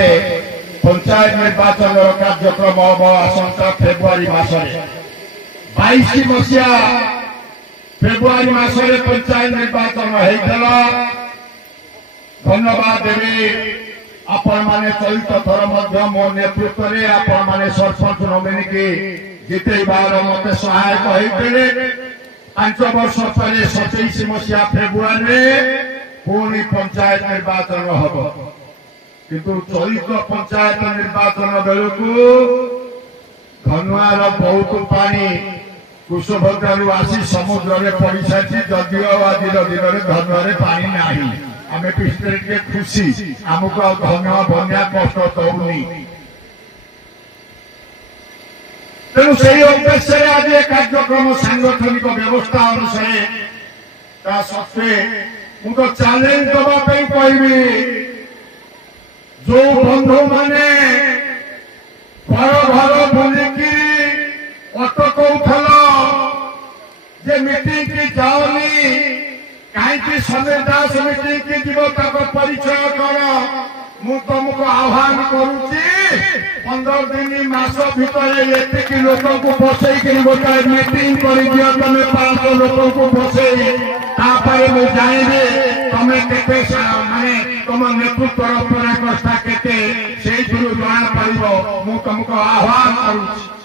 मसरे पंचायत निर्वाचन कार्यक्रम हम आसंता फेब्रुआरी मसरे 22 मसीहा फेब्रुआरी मसरे पंचायत निर्वाचन होता। धन्यवाद देवी आपण माने चलित थर मो नेतृत्व में आपण माने सरपंच नमिनी की जितेबार मत सहायक होते। 5 वर्ष पर 27 मसीहा फेब्रुआरी पुणी पंचायत निर्वाचन हम किंतु चलित पंचायत निर्वाचन बेलू धनुआर बहुत पानी कुशभद्रू आसी समुद्र में पड़ सारी जदिओ आज दिन में धनुआर पानी नहीं आम पिछले खुशी आमको धन बन्या कष्ट दौनी तेणु से उद्देश्य आज कार्यक्रम सांगठनिक व्यवस्था अनुसार ता सत्वे मु तो चैलेंज दवाई कहबी जो बंधु माने घर घर बुलिकी अटकौल जे मीटिंग की जाओनी कहीं समीर दास मीटिंग की जीव तक परिचय कर मु तुमको आह्वान करुच्ची 15 दिन मास भितर एतिक लोक को बसई गोटाए मीटिंग कर दियो तुम 500 लोक को बसई मुझे जाइबे तुम के माने तुम नेतृत्व प्रयास केते से जना पार मु तुमको आह्वान करुच्ची।